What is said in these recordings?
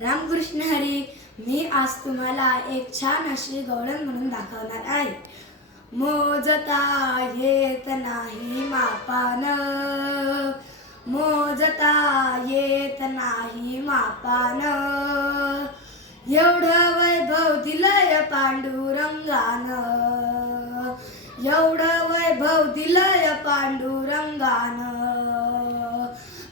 रामकृष्ण हरी. मी आज तुम्हाला एक छान अशी गवळण म्हणून दाखवणार आहे. मोजता येत नाही मापान, मोजता येत नाही मापान, एवढं वैभव दिलंय पांडुरंगान, एवढं वैभव दिलंय पांडुरंगान.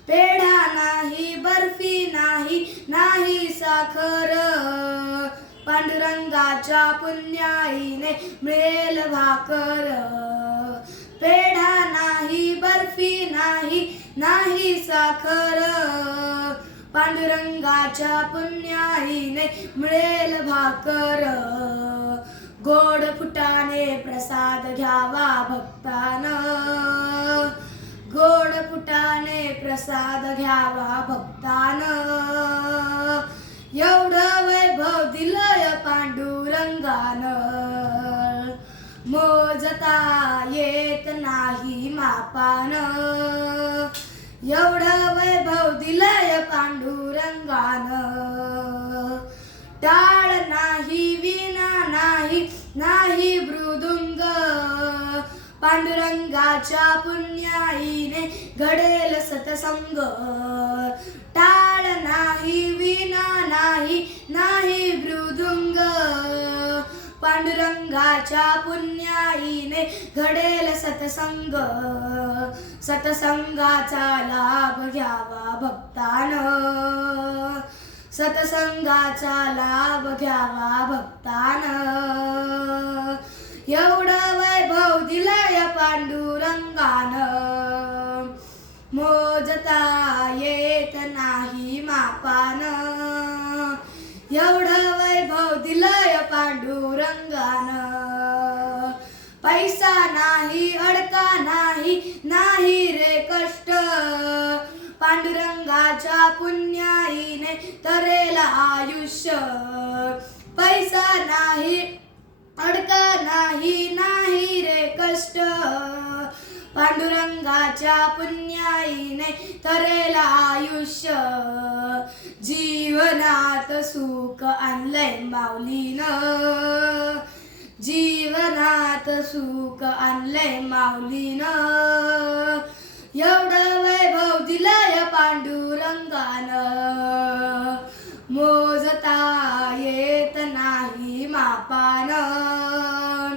पेढा नाही, बर्फी नाही, नाही साखर, पांडुरंगाच्या पुण्याईने मिळेल भाकर. पेढा नाही, बर्फी नाही, नाही साखर, पांडुरंगाच्या पुण्याईने मिळेल भाकर. गोड फुटाणे प्रसाद घ्यावा भक्तानं, गोड फुटाणे प्रसाद घ्यावा भक्तानं, एवढं वैभव दिलंय पांडुरंगानं. मोजता येत नाही मापानं, एवढं वैभव दिलंय पांडुरंगानं. टाळ नाही, वीणा नाही, नाही मृदुंग, पांडुरंगाच्या पुण्याईने घडेल सतसंग. टाळ नाही, वीणा नाही, नाही मृदुंग, पांडुरंगाच्या पुण्याईने घडेल सतसंग. सतसंगाचा लाभ घ्यावा भक्तानं, सतसंगाचा लाभ घ्यावा भक्तानं, एवढं वैभव दिलंय पांडुरंगानं. मोजता येत नाही मापानं, एवढं वैभव दिलंय पांडुरंगानं. पैसा नाही, अडका नाही, नाही रे कष्ट, पांडुरंगाच्या पुण्याईने तरेल आयुष्य. पैसा नाही, अडका नाही, नाही रे कष्ट, पांडुरंगाच्या पुण्याईने तरेल आयुष्य. जीवनात सुख आणलंय माऊलीनं, जीवनात सुख आणलंय माऊलीनं, एवढं वैभव दिलंय पांडुरंगानं. मोजता येत नाही मापानं,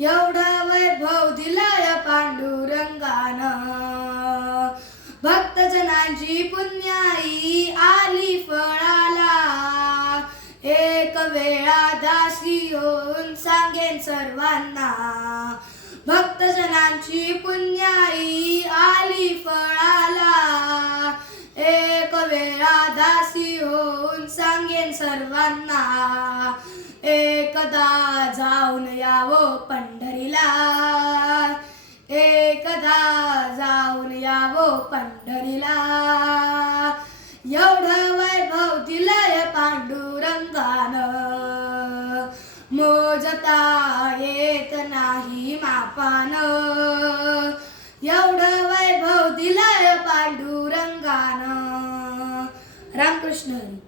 एवढं वैभव दिलंय पांडुरंगानं. भक्तजनांची पुण्याई आली फळाला, एक वेळा दासी होऊन सांगेन सर्वांना. भक्तजनांची पुण्याई आली फळाला, एक वेळा दासी होऊन सांगेन सर्वांना. एकदा जाऊन यावं पंढरीला, एकदा जाऊन यावं पंढरीला, एवढं वैभव दिलंय पांडुरंगानं. मोजता येत नाही मापानं, एवढं वैभव दिलंय पांडुरंगानं. रामकृष्ण हरी.